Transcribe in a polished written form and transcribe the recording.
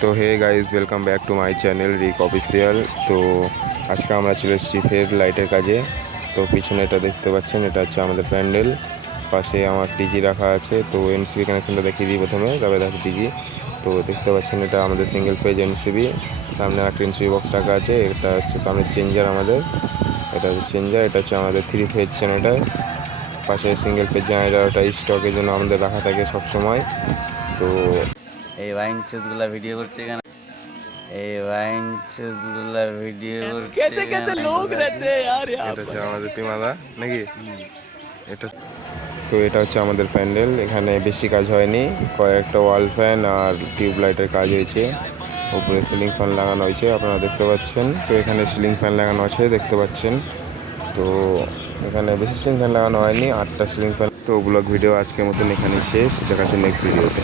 তো hey guys, welcome back to my channel Rik official. তো আজকে আমরা চলে এসেছি ফের লাইটের কাজে। তো পিছনে এটা দেখতে পাচ্ছেন, এটা হচ্ছে আমাদের প্যান্ডেল। পাশে আমার টিজি রাখা আছে। তো এনসিবি কানেকশনটা দেখিয়ে দিই প্রথমে, তবে দেখো টিজি। তো দেখতে পাচ্ছেন এটা আমাদের সিঙ্গেল ফেজ এনসিবি। সামনে একটা এনসিবি বক্স রাখা আছে। এটা হচ্ছে সামনে চেঞ্জার আমাদের, এটা হচ্ছে চেঞ্জার। এটা হচ্ছে আমাদের 3 ফেজ জেনারেটার। পাশে সিঙ্গেল ফেজ জেনারেটারটা স্টকের জন্য আমাদের রাখা থাকে সবসময়। তো এই ওয়াইন চোদগুলা ভিডিও করছে কেন? এই ওয়াইন চোদগুলা ভিডিও করছে कैसे कैसे लोग रहते हैं यार यहाँ এটা হচ্ছে पर। আমাদের টিমাদা নাকি এটা। তো এটা হচ্ছে আমাদের প্যান্ডেল। এখানে বেশি কাজ হয়নি, কয়েকটা ওয়াল ফ্যান আর টিউব লাইটের কাজ হয়েছে। উপরে সিলিং ফ্যান লাগানো হয়েছে, আপনারা দেখতে পাচ্ছেন। তো এখানে সিলিং ফ্যান লাগানো আছে, দেখতে পাচ্ছেন। তো এখানে বেশি সিলিং ফ্যান লাগানো হয়নি, 8টা সিলিং ফ্যান। তো ব্লগ ভিডিও আজকের মতন এখানেই শেষ, দেখা হচ্ছে নেক্সট ভিডিওতে।